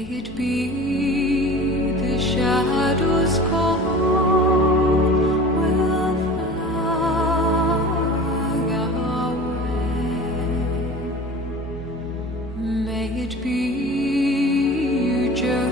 May it be the shadows call will fly away. May it be you just